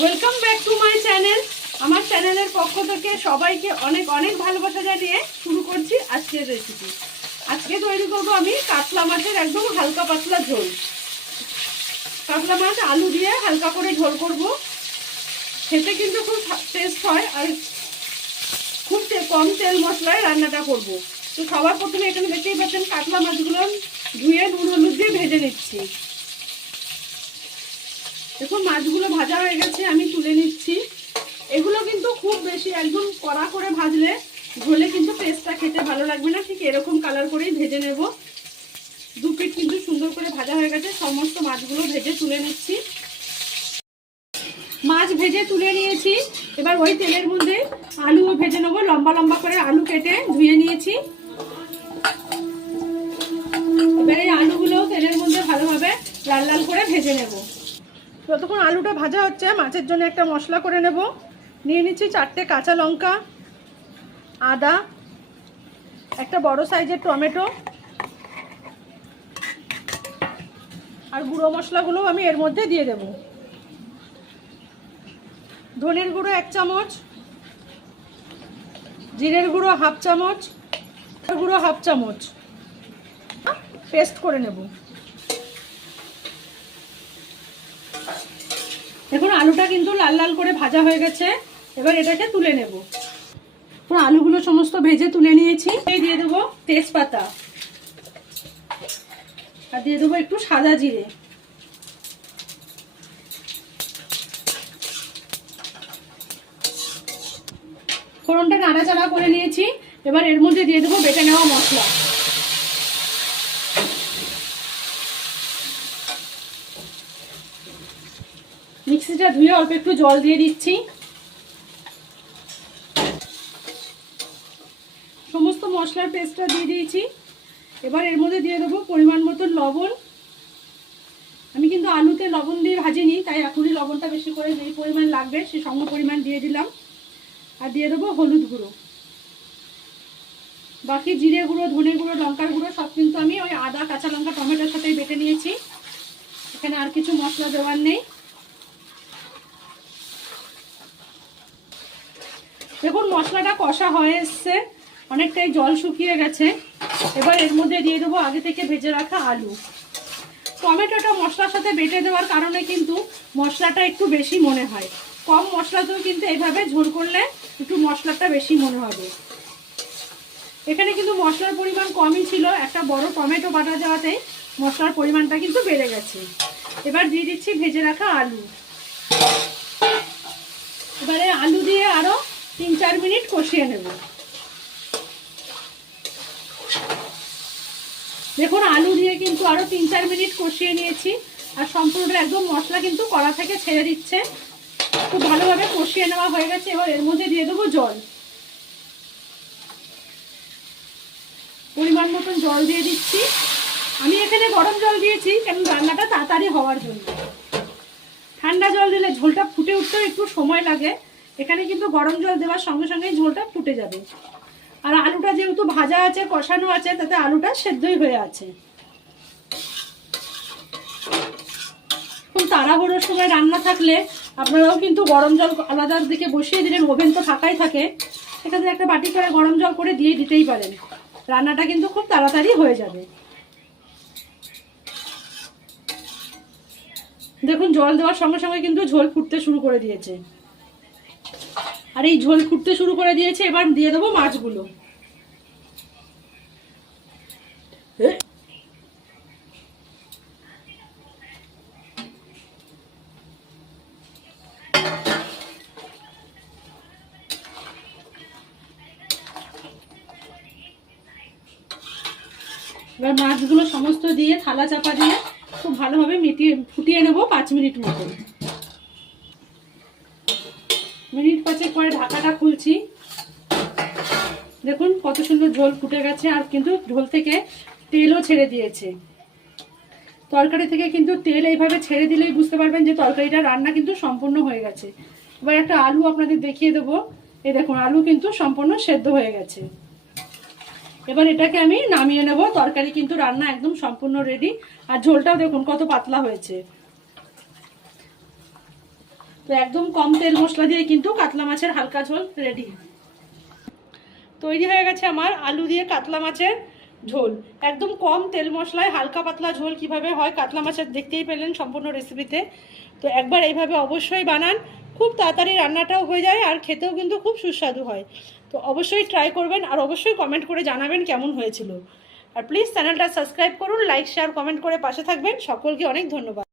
Welcome back to my channel. আমার চ্যানেলের পক্ষ থেকে সবাইকে অনেক অনেক ভালোবাসা জানিয়ে শুরু করছি আজকের রেসিপি। আজকে তৈরি করব আমি কাতলা মাছের একদম হালকা পাতলা ঝোল। কাতলা মাছ আলু দিয়ে হালকা করে ঝোল করব। খেতে কিন্তু খুব টেস্ট হয় আর খুব কম তেল মশলায় রান্নাটা করব। তো সবার প্রথমে এখানে দেখতেই পাচ্ছেন কাতলা মাছগুলো ধুয়ে নুন হলুদ দিয়ে ভেজে নিচ্ছি। দেখুন মাছগুলো ভাজা হয়ে গেছে, আমি তুলে নিচ্ছি। এগুলো কিন্তু খুব বেশি একদম কড়া করে ভাজলে ঝোলে কিন্তু টেস্টটা খেতে ভালো লাগবে না, ঠিক এরকম কালার করেই ভেজে নেব। দু পিঠ কিন্তু সুন্দর করে ভাজা হয়ে গেছে, সমস্ত মাছগুলো ভেজে তুলে নিচ্ছি। মাছ ভেজে তুলে নিয়েছি, এবার ওই তেলের মধ্যে আলুও ভেজে নেবো। লম্বা লম্বা করে আলু কেটে ধুয়ে নিয়েছি। এবার এই আলুগুলো তেলের মধ্যে ভালোভাবে লাল লাল করে ভেজে নেব। যতক্ষণ আলুটা ভাজা হচ্ছে মাছের জন্য একটা মশলা করে নেব। নিয়ে নিচ্ছি 4টে কাঁচা লঙ্কা, আদা, একটা বড় সাইজের টমেটো আর গুঁড়ো মশলাগুলো আমি এর মধ্যে দিয়ে দেব। ধনের গুঁড়ো 1 চামচ, জিরের গুঁড়ো 1/2 চামচ, গুঁড়ো 1/2 চামচ পেস্ট করে নেব। দেখুন আলুটা কিন্তু লাল লাল করে ভাজা হয়ে গেছে, এবার এটাকে তুলে নেব। আলুগুলো সমস্ত ভেজে তুলে নিয়েছি। দিয়ে দেবো তেজপাতা আর দিয়ে দেবো একটু সাদা জিরে। ফোড়নটা নাড়াচাড়া করে নিয়েছি, এবার এর মধ্যে দিয়ে দেবো বেটে নেওয়া মশলা। মিক্সিটা ধুয়ে অল্প একটু জল দিয়ে দিচ্ছি। সমস্ত মশলার পেস্টটা দিয়ে দিয়েছি। এবার এর মধ্যে দিয়ে দেবো পরিমাণ মতো লবণ। আমি কিন্তু আলুতে লবণ দিয়ে ভাজিনি, তাই এখনই লবণটা বেশি করে যেই পরিমাণ লাগবে সে সম পরিমাণ দিয়ে দিলাম। আর দিয়ে দেবো হলুদ গুঁড়ো। বাকি জিরে গুঁড়ো, ধনে গুঁড়ো, লঙ্কার গুঁড়ো সব কিন্তু আমি ওই আদা, কাঁচা লঙ্কা, টমেটোর সাথেই বেটে নিয়েছি। এখানে আর কিছু মশলা দেওয়ার নেই। দেখুন মশলাটা কষা হয়ে এসছে, অনেকটাই জল শুকিয়ে গেছে। এবার এর মধ্যে দিয়ে দেবো আগে থেকে ভেজে রাখা আলু। টমেটোটা মশলার সাথে বেটে দেওয়ার কারণে কিন্তু মশলাটা একটু বেশি মনে হয়। কম মশলাতেও কিন্তু এইভাবে ঝোল করলে একটু মশলাটা বেশি মনে হবে। এখানে কিন্তু মশলার পরিমাণ কমই ছিল, একটা বড় টমেটো বাটা যাওয়াতে মশলার পরিমাণটা কিন্তু বেড়ে গেছে। এবার দিয়ে দিচ্ছি ভেজে রাখা আলু। এবারে আলু দিয়ে আরো 3-4 মিনিট কষিয়ে নেব। দেখুন আলু দিয়ে কিন্তু আরো 3-4 মিনিট কষিয়ে নিয়েছি, আর সম্পূর্ণ একদম মশলা কিন্তু কড়া থেকে ছেড়ে দিচ্ছে। খুব ভালোভাবে কষিয়ে নেওয়া হয়ে গেছে। এবার এর মধ্যে দিয়ে দেবো জল। পরিমাণ মতন জল দিয়ে দিচ্ছি। আমি এখানে গরম জল দিয়েছি কারণ রান্নাটা তাড়াতাড়ি হওয়ার জন্য। ঠান্ডা জল দিলে ঝোলটা ফুটে উঠতেও একটু সময় লাগে। এখানে কিন্তু গরম জল দেওয়ার সঙ্গে সঙ্গেই ঝোলটা ফুটে যাবে। আর আলুটা যেহেতু ভাজা আছে, কষানো আছে, তাতে আলুটা সেদ্ধই হয়ে আছে। খুব তাড়াহুড়োর সময় রান্না থাকলে আপনারাও কিন্তু গরম জল আলাদার দিকে বসিয়ে দিলেন, ওভেন তো ফাঁকাই থাকে, সেখানে একটা বাটি করে গরম জল করে দিয়ে দিতেই পারেন। রান্নাটা কিন্তু খুব তাড়াতাড়ি হয়ে যাবে। দেখুন জল দেওয়ার সঙ্গে সঙ্গে কিন্তু ঝোল ফুটতে শুরু করে দিয়েছে। আর এই ঝোল ফুটতে শুরু করে দিয়েছে, এবার দিয়ে দেবো মাছগুলো। এবার মাছগুলো সমস্ত দিয়ে থালা চাপা দিয়ে খুব ভালোভাবে ফুটিয়ে নেবো 5 মিনিট মতো। মিনিট 5 পরে ঢাকাটা খুলছি। দেখুন কত সুন্দর ঝোল ফুটে গেছে, আর কিন্তু ঝোল থেকে তেলও ছেড়ে দিয়েছে। তরকারি থেকে কিন্তু তেল এইভাবে ছেড়ে দিলেই বুঝতে পারবেন যে তরকারিটা রান্না কিন্তু সম্পূর্ণ হয়ে গেছে। এবার একটা আলু আপনাদের দেখিয়ে দেবো। এই দেখুন আলু কিন্তু সম্পূর্ণ সেদ্ধ হয়ে গেছে। এবার এটাকে আমি নামিয়ে নেব। তরকারি কিন্তু রান্না একদম সম্পূর্ণ রেডি। আর ঝোলটাও দেখুন কত পাতলা হয়েছে। তো একদম কম তেল মশলা দিয়ে কিন্তু কাতলা মাছের হালকা ঝোল রেডি। তৈরি হয়ে গেছে আমার আলু দিয়ে কাতলা মাছের ঝোল। একদম কম তেল মশলায় হালকা পাতলা ঝোল কিভাবে হয় কাতলা মাছের দেখতেই পেলেন সম্পূর্ণ রেসিপিতে। তো একবার এইভাবে অবশ্যই বানান, খুব তাড়াতাড়ি রান্নাটাও হয়ে যায় আর খেতেও কিন্তু খুব সুস্বাদু হয়। তো অবশ্যই ট্রাই করবেন আর অবশ্যই কমেন্ট করে জানাবেন কেমন হয়েছিল। আর প্লিজ চ্যানেলটা সাবস্ক্রাইব করুন, লাইক শেয়ার কমেন্ট করে পাশে থাকবেন। সকলকে অনেক ধন্যবাদ।